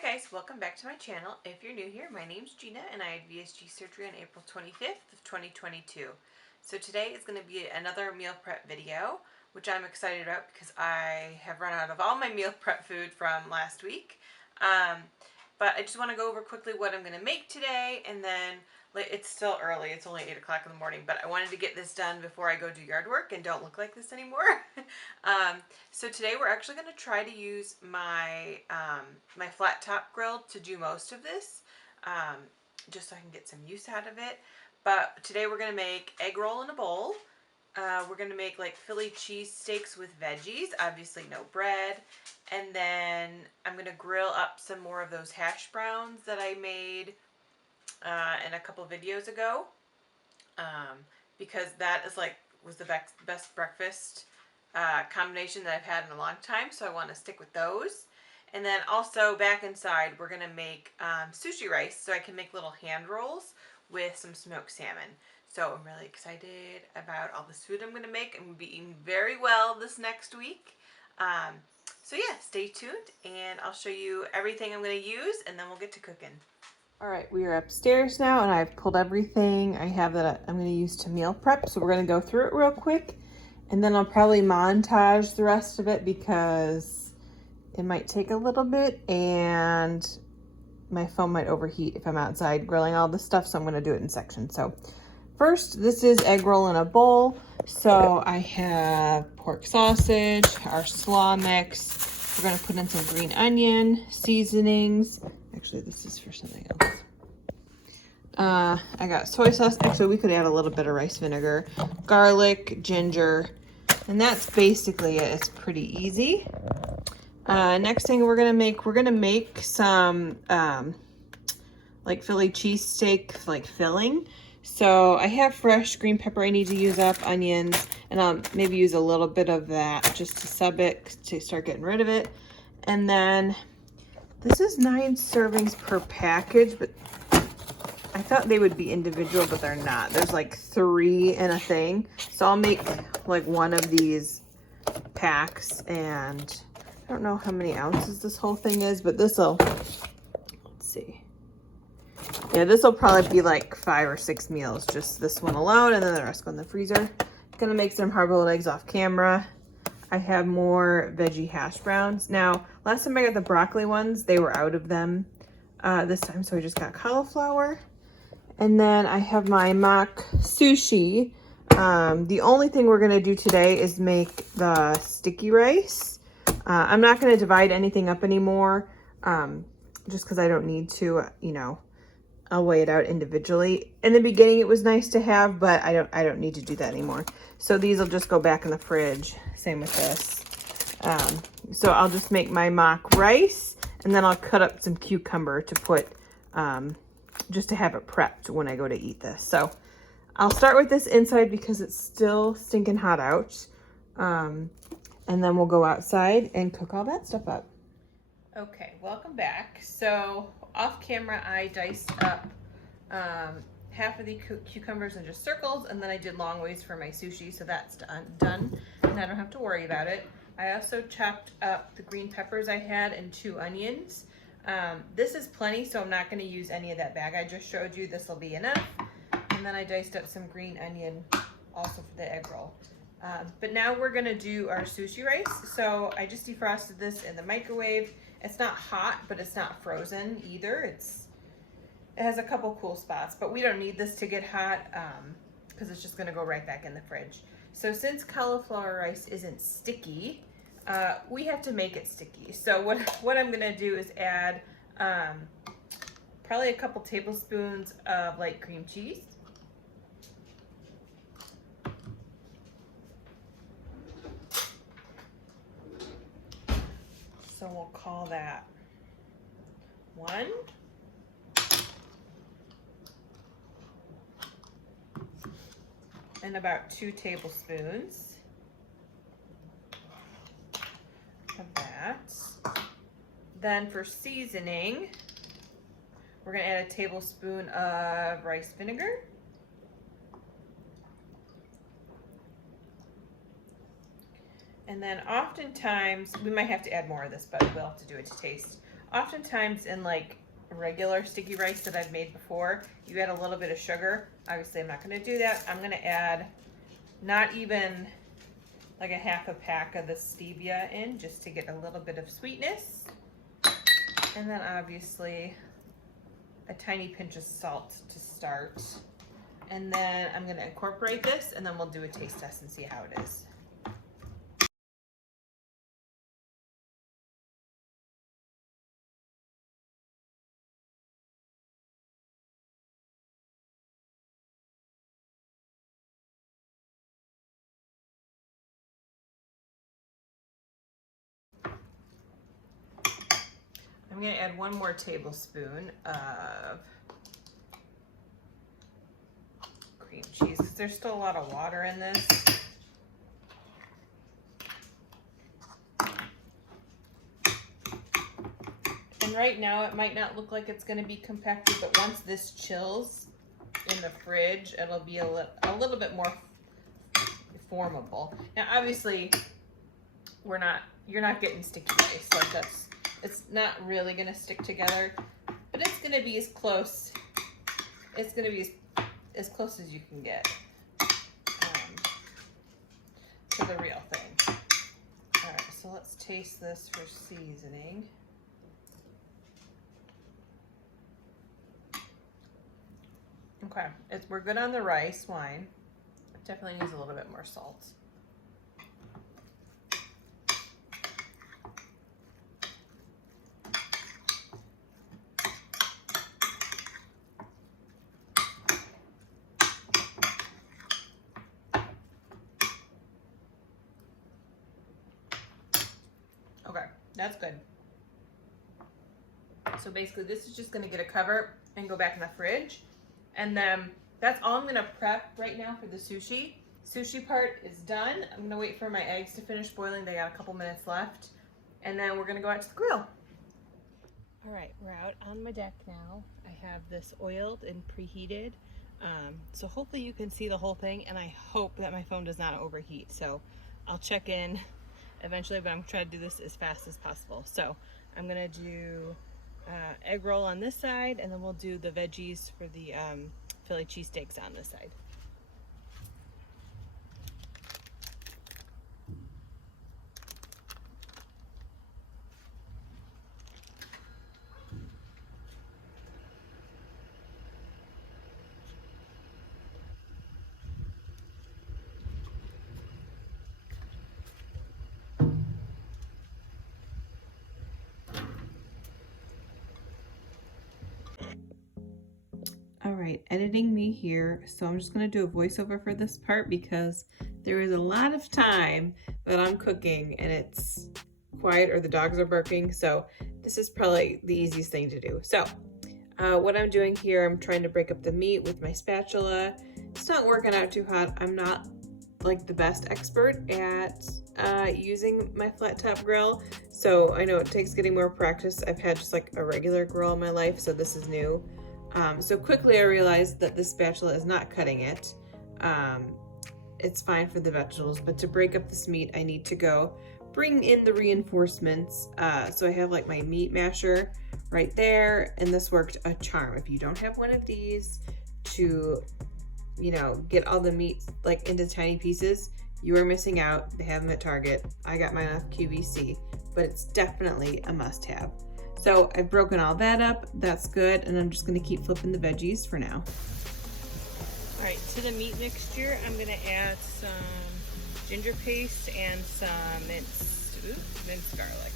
Hi guys, welcome back to my channel. If you're new here, my name's Gina and I had VSG surgery on April 25th of 2022. So today is going to be another meal prep video, which I'm excited about because I have run out of all my meal prep food from last week. But I just want to go over quickly what I'm going to make today, and then it's still early, it's only 8 o'clock in the morning, but I wanted to get this done before I go do yard work and don't look like this anymore. So today we're actually going to try to use my my flat top grill to do most of this, just so I can get some use out of it. But today we're going to make egg roll in a bowl. We're going to make like Philly cheesesteaks with veggies, obviously no bread. And then I'm going to grill up some more of those hash browns that I made in a couple videos ago, because that is was the best breakfast combination that I've had in a long time, so I want to stick with those. And then also back inside we're going to make sushi rice, so I can make little hand rolls with some smoked salmon. So I'm really excited about all this food I'm going to make. I'm going to be eating very well this next week. So yeah, stay tuned and I'll show you everything I'm going to use, and then we'll get to cooking. All right, we are upstairs now and I've pulled everything I have that I'm going to use to meal prep. So we're going to go through it real quick, and then I'll probably montage the rest of it because it might take a little bit and my phone might overheat if I'm outside grilling all this stuff. So I'm going to do it in sections. So first, this is egg roll in a bowl. So I have pork sausage, our slaw mix. We're going to put in some green onion, seasonings. Actually, this is for something else. I got soy sauce. Actually, we could add a little bit of rice vinegar, garlic, ginger, and that's basically it. It's pretty easy. Next thing we're going to make some like Philly cheesesteak like filling. So I have fresh green pepper I need to use up, onions, and I'll maybe use a little bit of that just to sub it, to start getting rid of it. And then this is 9 servings per package, but I thought they would be individual, but they're not. There's like 3 in a thing. So I'll make like one of these packs, and I don't know how many ounces this whole thing is, but this'll, let's see. Yeah, this will probably be like 5 or 6 meals, just this one alone, and then the rest go in the freezer. Gonna make some hard-boiled eggs off camera. I have more veggie hash browns. Now, last time I got the broccoli ones, they were out of them this time, so I just got cauliflower. And then I have my mock sushi. The only thing we're gonna do today is make the sticky rice. I'm not gonna divide anything up anymore, just because I don't need to, you know. I'll weigh it out individually. In the beginning, it was nice to have, but I don't need to do that anymore. So these will just go back in the fridge. Same with this. So I'll just make my mock rice, and then I'll cut up some cucumber to put, just to have it prepped when I go to eat this. So I'll start with this inside because it's still stinking hot out. And then we'll go outside and cook all that stuff up. Okay, welcome back. So off camera, I diced up half of the cucumbers in just circles, and then I did long ways for my sushi, so that's done, and I don't have to worry about it. I also chopped up the green peppers I had and 2 onions. This is plenty, so I'm not going to use any of that bag I just showed you. This will be enough. And then I diced up some green onion also for the egg roll. But now we're going to do our sushi rice. So I just defrosted this in the microwave. It's not hot, but it's not frozen either. It has a couple cool spots, but we don't need this to get hot because it's just going to go right back in the fridge. So since cauliflower rice isn't sticky, we have to make it sticky. So what I'm going to do is add probably a couple tablespoons of light cream cheese. So we'll call that 1. And about 2 tablespoons of that. Then for seasoning, we're going to add a tablespoon of rice vinegar. And then oftentimes, we might have to add more of this, but we'll have to do it to taste. Oftentimes in like regular sticky rice that I've made before, you add a little bit of sugar. Obviously I'm not gonna do that. I'm gonna add not even like a half a pack of the stevia in, just to get a little bit of sweetness. And then obviously a tiny pinch of salt to start. And then I'm gonna incorporate this, and then we'll do a taste test and see how it is. I'm gonna add 1 more tablespoon of cream cheese, because there's still a lot of water in this. And right now it might not look like it's gonna be compacted, but once this chills in the fridge, it'll be a little bit more formable. Now obviously you're not getting sticky rice, like it's not really gonna stick together, but it's gonna be as close as you can get to the real thing. All right, so let's taste this for seasoning. Okay, we're good on the rice wine. It definitely needs a little bit more salt. Okay, that's good. So basically this is just gonna get a cover and go back in the fridge. And then that's all I'm gonna prep right now for the sushi. Sushi part is done. I'm gonna wait for my eggs to finish boiling. They got a couple minutes left. And then we're gonna go out to the grill. All right, we're out on my deck now. I have this oiled and preheated. So hopefully you can see the whole thing, and I hope that my phone does not overheat. So I'll check in eventually, but I'm trying to do this as fast as possible. So I'm gonna do egg roll on this side, and then we'll do the veggies for the Philly cheesesteaks on this side. All right, editing me here. So I'm just gonna do a voiceover for this part because there is a lot of time that I'm cooking and it's quiet or the dogs are barking. So this is probably the easiest thing to do. So what I'm doing here, I'm trying to break up the meat with my spatula. It's not working out too hot. I'm not like the best expert at using my flat top grill. So I know it takes getting more practice. I've had just like a regular grill in my life, so this is new. So quickly I realized that this spatula is not cutting it. It's fine for the vegetables, but to break up this meat, I need to go bring in the reinforcements. So I have like my meat masher right there, and this worked a charm. If you don't have one of these to, you know, get all the meat like into tiny pieces, you are missing out. They have them at Target. I got mine off QVC, but it's definitely a must-have. So I've broken all that up. That's good. And I'm just going to keep flipping the veggies for now. All right, to the meat mixture, I'm going to add some ginger paste and some minced garlic.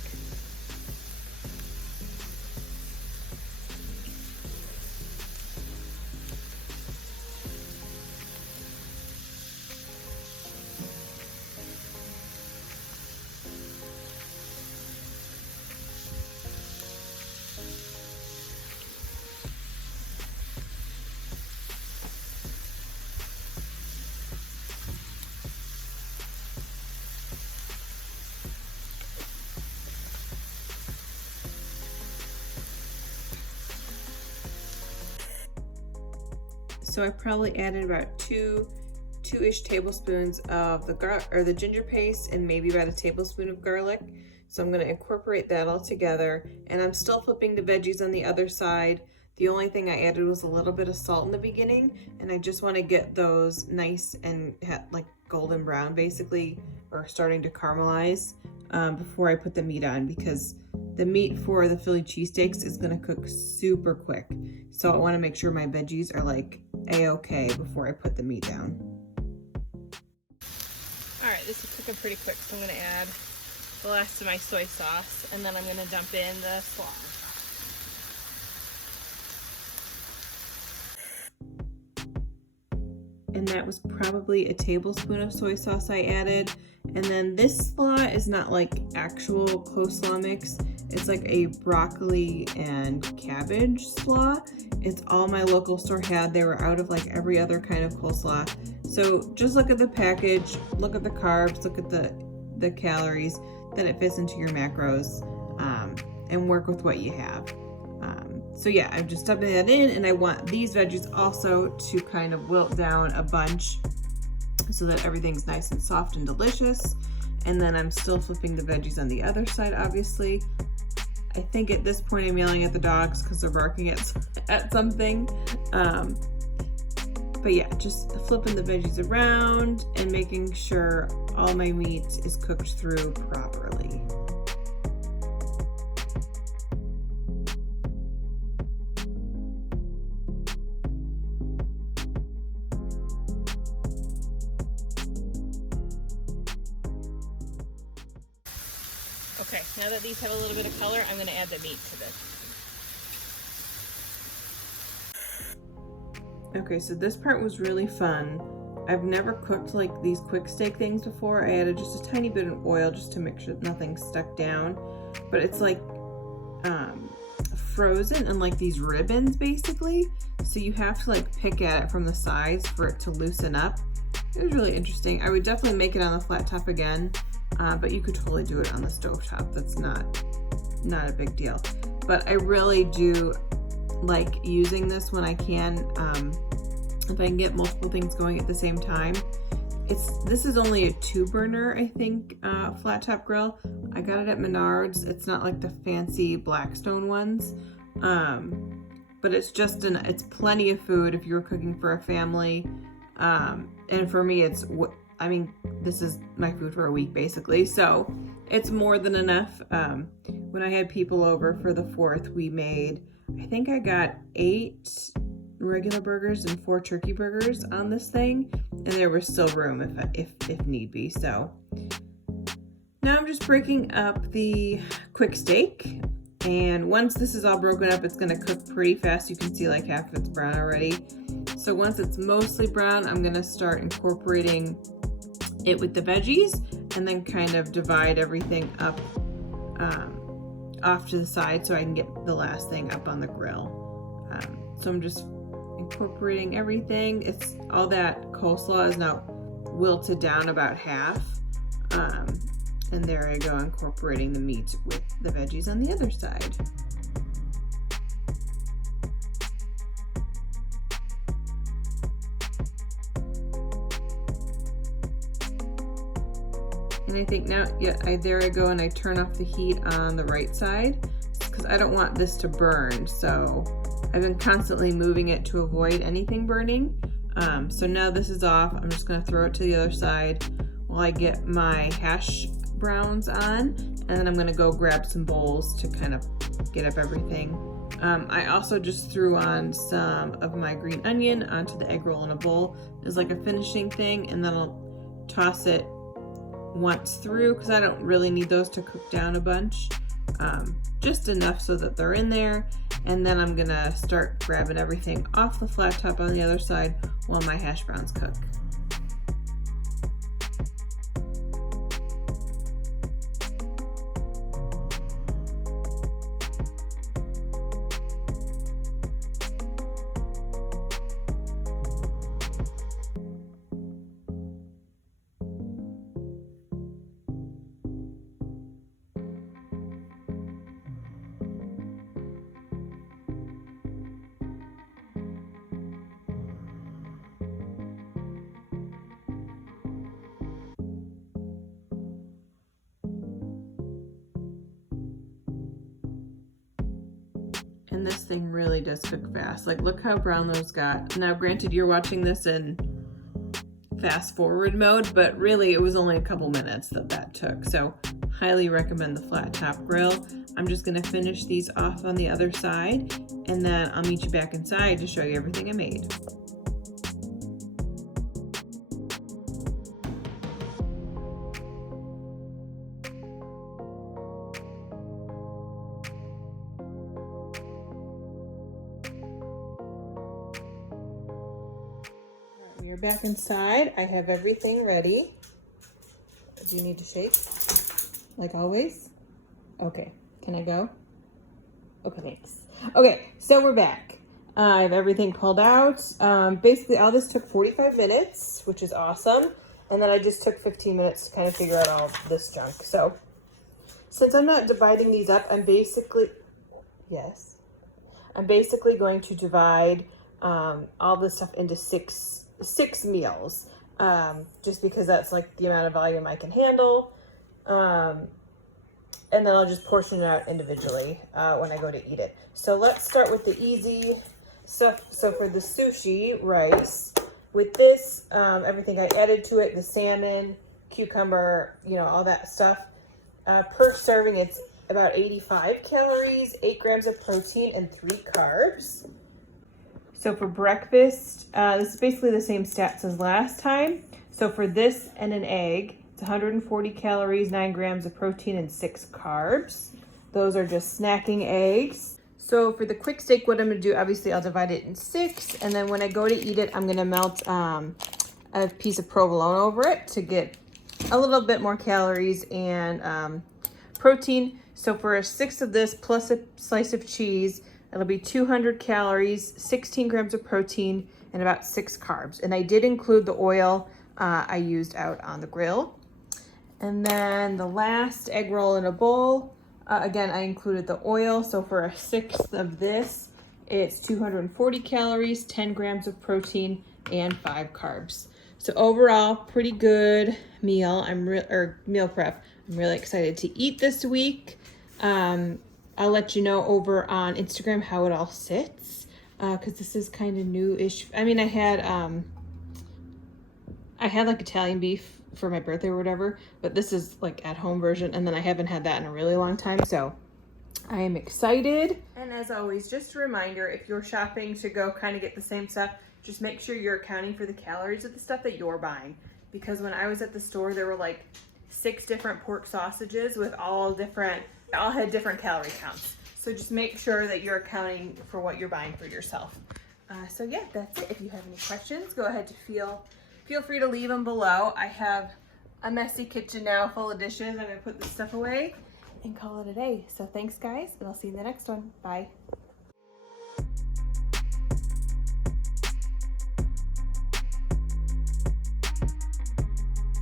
So I probably added about two-ish tablespoons of the ginger paste and maybe about a tablespoon of garlic. So I'm going to incorporate that all together, and I'm still flipping the veggies on the other side. The only thing I added was a little bit of salt in the beginning, and I just want to get those nice and like golden brown basically, or starting to caramelize before I put the meat on, because the meat for the Philly cheesesteaks is going to cook super quick. So I want to make sure my veggies are like a-okay before I put the meat down. All right, this is cooking pretty quick, so I'm going to add the last of my soy sauce, and then I'm going to dump in the slaw. And that was probably a tablespoon of soy sauce I added. And then this slaw is not like actual coleslaw mix. It's like a broccoli and cabbage slaw. It's all my local store had. They were out of like every other kind of coleslaw. So just look at the package, look at the carbs, look at the calories, then it fits into your macros, and work with what you have. So yeah, I'm just dumping that in, and I want these veggies also to kind of wilt down a bunch so that everything's nice and soft and delicious. And then I'm still flipping the veggies on the other side, obviously. I think at this point I'm yelling at the dogs because they're barking at something. But yeah, just flipping the veggies around and making sure all my meat is cooked through properly. Okay, now that these have a little bit of color, I'm going to add the meat to this. Okay, so this part was really fun. I've never cooked like these quick steak things before. I added just a tiny bit of oil just to make sure nothing's stuck down. But it's like frozen in like these ribbons basically. So you have to like pick at it from the sides for it to loosen up. It was really interesting. I would definitely make it on the flat top again. But you could totally do it on the stovetop. That's not a big deal. But I really do like using this when I can. If I can get multiple things going at the same time. This is only a 2-burner, I think, flat top grill. I got it at Menards. It's not like the fancy Blackstone ones. But it's just it's plenty of food if you're cooking for a family. And for me, this is my food for a week basically, so it's more than enough. When I had people over for the 4th, we made, I think I got 8 regular burgers and 4 turkey burgers on this thing, and there was still room if need be. So now I'm just breaking up the quick steak, and once this is all broken up, it's going to cook pretty fast. You can see like half of it's brown already. So once it's mostly brown, I'm going to start incorporating it with the veggies, and then kind of divide everything up off to the side so I can get the last thing up on the grill. So I'm just incorporating everything. It's all that coleslaw is now wilted down about half, and there I go, incorporating the meat with the veggies on the other side. And I think now, there I go, and I turn off the heat on the right side because I don't want this to burn. So I've been constantly moving it to avoid anything burning. So now this is off. I'm just going to throw it to the other side while I get my hash browns on, and then I'm going to go grab some bowls to kind of get up everything. I also just threw on some of my green onion onto the egg roll in a bowl as like a finishing thing, and then I'll toss it once through because I don't really need those to cook down a bunch, just enough so that they're in there. And then I'm gonna start grabbing everything off the flat top on the other side while my hash browns cook. And this thing really does cook fast. Like, look how brown those got. Now, granted, you're watching this in fast forward mode, but really it was only a couple minutes that took. So highly recommend the flat top grill. I'm just gonna finish these off on the other side, and then I'll meet you back inside to show you everything I made. We're back inside. I have everything ready. Do you need to shake? Like always? Okay, can I go? Okay, thanks. Okay, so we're back. I have everything pulled out. Basically, all this took 45 minutes, which is awesome. And then I just took 15 minutes to kind of figure out all this junk. So, since I'm not dividing these up, I'm basically going to divide all this stuff into six meals, just because that's like the amount of volume I can handle. And then I'll just portion it out individually when I go to eat it. So let's start with the easy stuff. So for the sushi rice, with this, everything I added to it, the salmon, cucumber, you know, all that stuff. Per serving, it's about 85 calories, 8 grams of protein, and 3 carbs. So for breakfast, this is basically the same stats as last time. So for this and an egg, it's 140 calories, 9 grams of protein, and 6 carbs. Those are just snacking eggs. So for the quick steak, what I'm gonna do, obviously I'll divide it in 6, and then when I go to eat it, I'm gonna melt a piece of provolone over it to get a little bit more calories and protein. So for a 6 of this plus a slice of cheese, it'll be 200 calories, 16 grams of protein, and about 6 carbs. And I did include the oil I used out on the grill. And then the last egg roll in a bowl, again, I included the oil. So for a 6th of this, it's 240 calories, 10 grams of protein, and 5 carbs. So overall, pretty good meal. Meal prep. I'm really excited to eat this week. I'll let you know over on Instagram how it all sits, because this is kind of new-ish. I mean, I had like Italian beef for my birthday or whatever, but this is like at-home version, and then I haven't had that in a really long time, so I am excited. And as always, just a reminder, if you're shopping to go kind of get the same stuff, just make sure you're accounting for the calories of the stuff that you're buying, because when I was at the store, there were like 6 different pork sausages with all had different calorie counts. So just make sure that you're accounting for what you're buying for yourself. So yeah, that's it. If you have any questions, go ahead to feel free to leave them below. I have a messy kitchen now full of dishes. I'm gonna put this stuff away and call it a day. So thanks guys, and I'll see you in the next one. Bye.